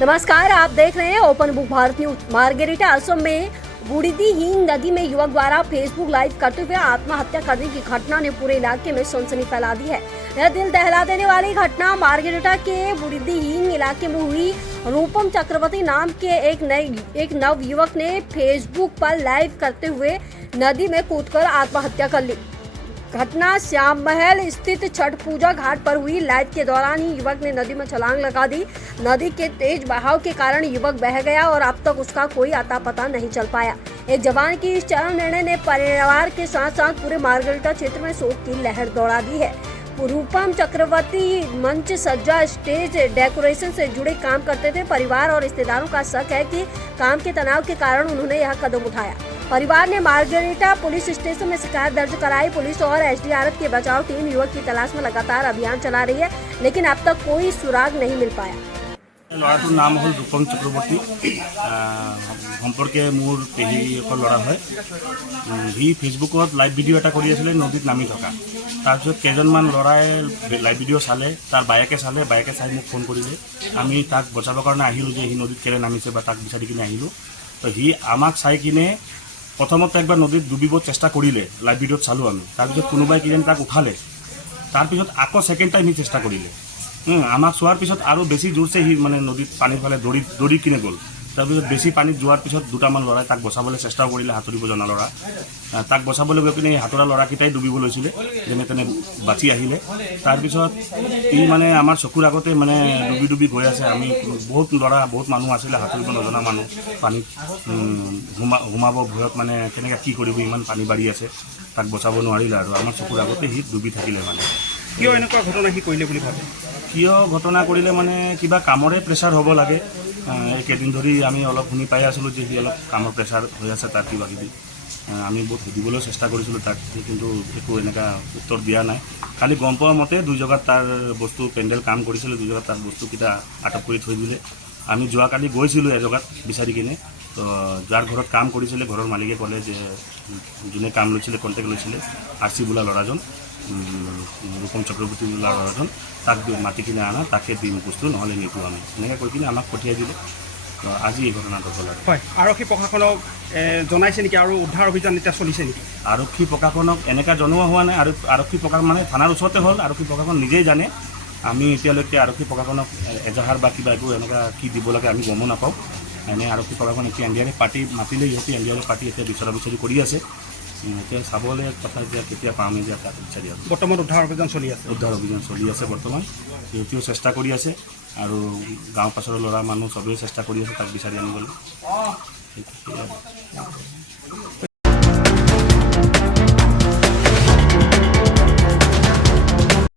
नमस्कार, आप देख रहे हैं open book Bharat news. Margherita Assam में बुढ़िदीहीन नदी में युवक द्वारा फेसबुक लाइव करते हुए आत्महत्या करने की घटना ने पूरे इलाके में सनसनी फैला दी है। यह दिल दहला देने वाली घटना मार्गेरिटा के बुढ़िदीहीन इलाके में हुई। रूपम चक्रवर्ती नाम के एक नव युवक ने फेसबुक पर लाइव करते हुए नदी में कूदकर आत्महत्या कर ली। घटना श्याम महल स्थित छठ पूजा घाट पर हुई। लाइव के दौरान ही युवक ने नदी में छलांग लगा दी। नदी के तेज बहाव के कारण युवक बह गया और अब तक उसका कोई अता पता नहीं चल पाया। एक जवान की इस चरम निर्णय ने परिवार के साथ साथ पूरे मार्गेरिटा क्षेत्र में शोक की लहर दौड़ा दी है। रूपम चक्रवर्ती मंच सज्जा, स्टेज डेकोरेशन से जुड़े काम करते थे। परिवार और रिश्तेदारों का शक है कि काम के तनाव के कारण उन्होंने यह कदम उठाया। परिवार ने मार्गेरिटा पुलिस स्टेशन में शिकायत दर्ज कराई। पुलिस और एसडीआरएफ की बचाव टीम युवक की तलाश में लगातार अभियान चला रही है, लेकिन अब तक कोई सुराग नहीं मिल पाया। लड़ाटोर नाम हल रूपम चक्रवर्ती। सम्पर्के मोर पेही लड़ा है। हि फेसबुकत लाइव भिडिओ एटा करि आছিলে नदीत नामी थका। तारपिছত केजनमान लड़ाई लाइव भिडिओ चाले, तार बायके चाई मोक फोन करिले। आमी ताक बचाবৰ কাৰণে আহিলোঁ যে हि नदीत केले नामिছে বা ताक বিচাৰি किने আহিলোঁ। तो हि आमाक चाई किने प्रथमत एकबार नदीत डुबिब चेष्टा करिले। लाइव भिडिओत चालू आमी। तारपिছত कोনোबाই किने ताक उठाले। तारपिছত आको सेकेंड टाइम हि चेष्टा करिले। आमाक चोৱাৰ পিছত আৰু বেছি জোৰছে হি মানে নদীত পানীৰ ফালে দৌৰি কিনে গ'ল। তাৰপিছত বেছি পানীত যোৱাৰ পিছত দুটামান ল'ৰাই তাক বচাবলৈ চেষ্টা কৰিলে। হাতুৰিব জনা ল'ৰা তাক বচাবলৈ গৈ পিনে হাতুৰা ল'ৰাকেইটাই ডুবিব লৈছিলে, যেনে তেনে বাচি আহিলে। তাৰপিছত ই মানে আমাৰ চকুৰ আগতে মানে ডুবি গৈ আছে। আমি বহুত ল'ৰা বহুত মানুহ আছিলে, হাতুৰিব নজনা মানুহ পানীত সোমাব ভয়ত মানে কেনেকৈ কি কৰিব, ইমান পানী বাঢ়ি আছে, তাক বচাব নোৱাৰিলে আৰু আমাৰ চকুৰ আগতে হি ডুবি থাকিলে। মানে কিয় এনেকুৱা ঘটনা হি কৰিলে বুলি ভাবে? কিয় ঘটনা কৰিলে মানে কিবা কামৰে প্ৰেছাৰ হ'ব লাগে। একেদিন ধৰি আমি অলপ শুনি পাই আছিলোঁ যে সি অলপ কামৰ প্ৰেছাৰ হৈ আছে তাৰ কিবা কিবি। আমি বহুত সুধিবলৈ চেষ্টা কৰিছিলোঁ তাক, কিন্তু একো এনেকুৱা উত্তৰ দিয়া নাই। খালি গম পোৱা মতে 2 জেগাত তাৰ বস্তু পেণ্ডেল কাম কৰিছিলে, 2 জেগাত তাৰ বস্তুকেইটা আটক কৰি থৈ দিলে। আমি যোৱাকালি গৈছিলোঁ এজেগাত বিচাৰি কিনে। তো যাৰ ঘৰত কাম কৰিছিলে ঘৰৰ মালিকে ক'লে যে যোনে কাম লৈছিলে কণ্টেক্ট লৈছিলে RC বোলা ল'ৰাজন, रूपम चक्रवर्ती বোলা ল'ৰাজন, তাক মাতি কিনে আনা, তাকে দিম বস্তু, নহ'লে নিদিওঁ আমি, এনেকৈ কৈ কিনে আমাক পঠিয়াই দিলে। তো আজি এই ঘটনাটো হ'ল। হয়, আৰক্ষী প্ৰশাসনক জনাইছে নেকি আৰু উদ্ধাৰ অভিযান এতিয়া চলিছে নেকি? আৰক্ষী প্ৰশাসনক এনেকৈ জনোৱা হোৱা নাই। আৰু আৰক্ষী প্ৰশাসন মানে থানাৰ ওচৰতে হ'ল, আৰক্ষী প্ৰশাসন নিজেই জানে। আমি এতিয়ালৈকে আৰক্ষী প্ৰশাসনক এজাহাৰ বা কিবা একো এনেকুৱা কি দিব লাগে আমি গমো নাপাওঁ। এনেই আৰক্ষী প্ৰশাসন এতিয়া এনডিআৰএফ পাৰ্টি মাতিলে, ইহঁতে এনডিআৰএফ পাৰ্টি এতিয়া বিচাৰি কৰি আছে। এতিয়া চাবলৈ কথা এতিয়া কেতিয়া পাম যে তাক বিচাৰি আছে। বৰ্তমান উদ্ধাৰ অভিযান চলি আছে। বৰ্তমান সিহঁতেও চেষ্টা কৰি আছে আৰু গাঁও পাছৰ ল'ৰা মানুহ চবেই চেষ্টা কৰি আছে তাক বিচাৰি আনিবলৈ।